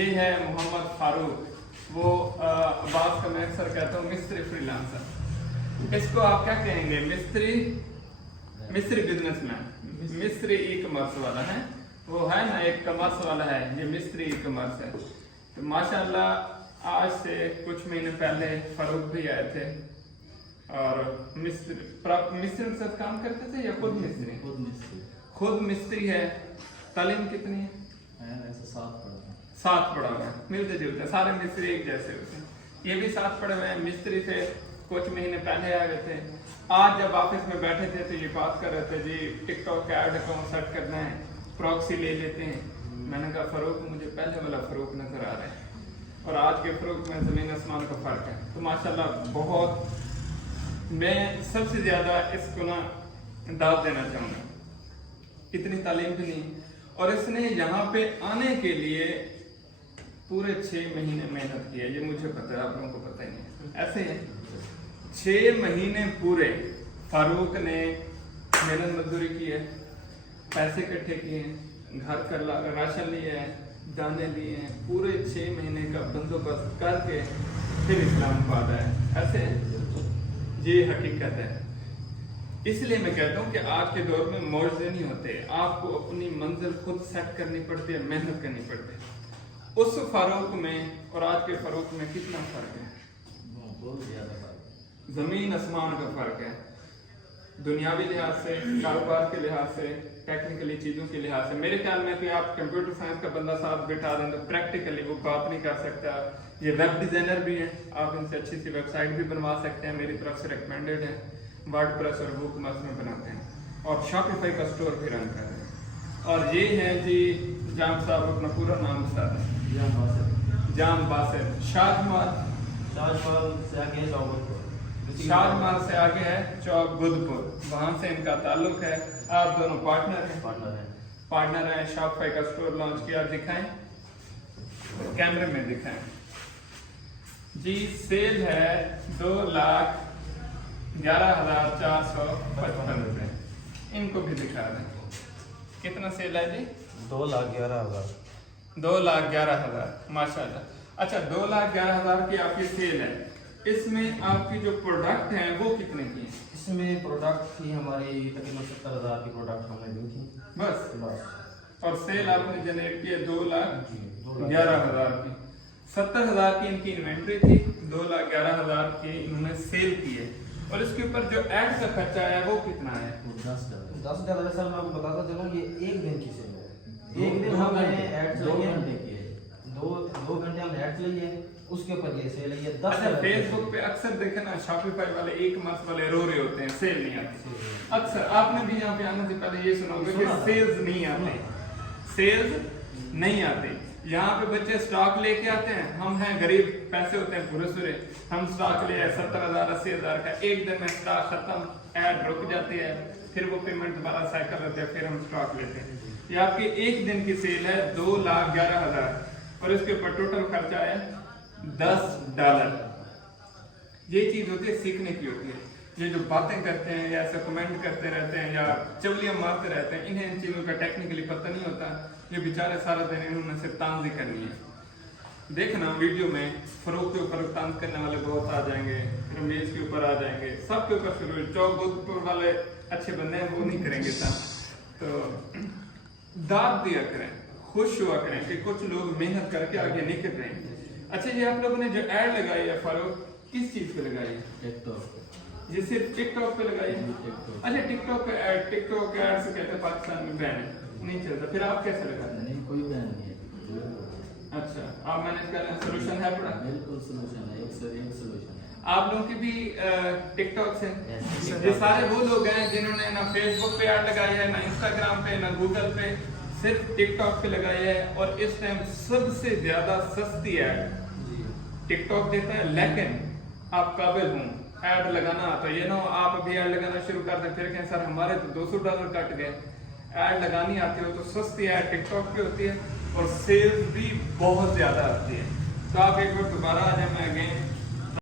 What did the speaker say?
ये है मोहम्मद फारूक, वो अब्बास का मैं अक्सर कहता हूँ मिस्त्री फ्रीलांसर। इसको आप क्या कहेंगे? मिस्त्री बिजनेसमैन, मिस्त्री ई कॉमर्स वाला है। वो है ना एक कॉमर्स वाला है, ये मिस्त्री ई कॉमर्स है। तो माशाल्लाह आज से कुछ महीने पहले फारूक भी आए थे और मिस्त्री के साथ काम करते थे या खुद मिस्त्री? खुद मिस्त्री है। तालीम कितनी है? साथ पढ़ा हुआ है, मिलते जुलते सारे मिस्त्री एक जैसे होते हैं। ये भी साथ पढ़े हुए हैं। मिस्त्री से कुछ महीने पहले आ गए थे। आज जब ऑफिस में बैठे थे तो ये बात कर रहे थे, जी टिकटॉक ऐड अकाउंट सेट करना है, प्रॉक्सी ले लेते हैं। मैंने कहा फारूक मुझे पहले वाला फारूक नजर आ रहा है और आज के फारूक में जमीन आसमान का फर्क है। तो माशाल्लाह बहुत, मैं सबसे ज्यादा इसको ना दाद देना चाहूँगा। इतनी तालीम भी नहीं, और इसने यहाँ पे आने के लिए पूरे 6 महीने मेहनत की है। ये मुझे पता है, आप लोगों को पता ही नहीं। ऐसे है 6 महीने पूरे फारूक ने मेहनत मजदूरी की है, पैसे इकट्ठे किए हैं, घर का राशन लिया है, दाने लिए हैं, पूरे 6 महीने का बंदोबस्त करके फिर इस्लामाबाद आया। ऐसे ये हकीकत है। इसलिए मैं कहता हूँ कि आज के दौर में मौजे नहीं होते, आपको अपनी मंजिल खुद सेट करनी पड़ती है, मेहनत करनी पड़ती है। उस फारूक में और आज के फारूक में कितना फर्क है? बहुत ज्यादा फर्क, जमीन आसमान का फर्क है। दुनियावी लिहाज से, कारोबार के लिहाज से, टेक्निकली चीजों के लिहाज से। मेरे ख्याल में कि आप कंप्यूटर साइंस का बंदा साथ बैठा दें तो प्रैक्टिकली वो बात नहीं कर सकता। ये वेब डिजाइनर भी हैं, आप इनसे अच्छी सी वेबसाइट भी बनवा सकते हैं, मेरी तरफ से रिकमेंडेड है। वर्डप्रेस और वूकॉमर्स में बनाते हैं और शॉपिफाई का स्टोर भी रन कर रहे हैं। और ये है जी जाम साहब, अपना पूरा नाम बता दें। जाम बासिर, शाहजमाल से आगे है चौक गुदपुर, वहां से इनका ताल्लुक है। आप दोनों पार्टनर हैं। शॉपिफाई का स्टोर लॉन्च किया, दिखाएं कैमरे में दिखाएं जी। सेल है 2,11,455 रुपए। इनको भी दिखा दें कितना सेल है जी? 2,11,000। 2,11,000 माशाल्लाह। अच्छा 2,11,000 की आपकी सेल है, इसमें आपकी जो प्रोडक्ट हैं वो कितने की हैं? इसमें प्रोडक्ट थी हमारी तकरीबन 70,000 की प्रोडक्ट हमने दी थी बस। और सेल आपने जनरेट की है 2,11,000 की। 70,000 की इनकी इन्वेंट्री थी, 2,11,000 की इन्होंने सेल की है। और इसके ऊपर जो एड का खर्चा है वो कितना है? $10। सर मैं आपको बताता चलूँ, ये 1 दिन की सेल है। 1 दिन हमने एड चलाइए, 2 घंटे हमने एड चलाइए, उसके ऊपर ये सेल है। 10। अच्छा फेसबुक पे अक्सर देखे ना, शॉपिफाई वाले ई कॉमर्स वाले रो रहे होते हैं सेल नहीं आती। अक्सर आपने भी यहाँ पे आने से पहले ये सुना होगा कि सेल्स नहीं आते, सेल्स नहीं आते। यहाँ पे बच्चे स्टॉक लेके आते हैं, हम हैं गरीब, पैसे होते हैं पूरे सूरे, हम स्टॉक ले 70,000 80,000 का, 1 दिन में स्टॉक खत्म, ऐड रुक जाती है, फिर वो पेमेंट दोबारा साइकिल होती है, फिर हम स्टॉक लेते हैं। ये आपकी 1 दिन की सेल है 2,11,000 और इसके ऊपर टोटल खर्चा है $10। ये चीज होती है, सीखने की होती है। ये जो बातें करते हैं या ऐसे कमेंट करते रहते हैं या चवलियां मारते रहते हैं, इन्हें इन चीजों का टेक्निकली पता नहीं होता। ये बेचारे सारा दिन इन्होंने सिर्फ तांजी करनी है। देखना वीडियो में फारूक के ऊपर तांज करने वाले बहुत आ जाएंगे, रमेश के ऊपर आ जाएंगे, सबके ऊपर शुरू। चौक गुदपुर वाले अच्छे बंदे हैं, वो नहीं करेंगे तांज। तो दाद दिया करें, खुश हुआ करें कि कुछ लोग मेहनत करके आगे निकल रहे हैं। अच्छा ये आप लोगों ने जो एड लगाई है फारूक, किस चीज पे लगाई है? टिकटॉक। ये सिर्फ टिकटॉक पे लगाई है? अच्छा टिकटॉक पे ऐड, टिकटॉक के ऐड से कहते हैं पाकिस्तान में बैन है, नहीं चलता, फिर आप कैसे लगाते हैं? नहीं, कोई बैन नहीं है। अच्छा आप मैनेज कर रहे हैं, सोल्यूशन है बड़ा? बिल्कुल सोल्यूशन है, एक सोल्यूशन है। आप लोगों की भी टिकटॉक से? ये सारे वो लोग हैं जिन्होंने ना फेसबुक पे ऐड लगाई है, ना इंस्टाग्राम पे, ना गूगल पे, सिर्फ टिकटॉक पे लगाई है। और इस टाइम सबसे ज्यादा सस्ती ऐड टिकटॉक देता है, लेकिन आप काबिल हों, ऐड लगाना आता है। ये ना आप अभी ऐड लगाना शुरू कर दें, फिर कहें सर हमारे तो $200 कट गए। ऐड लगानी आती हो तो सस्ती ऐड टिकटॉक पे होती है और सेल्स भी बहुत ज्यादा आती है। तो आप एक बार दोबारा आ जाए, मैं अगेन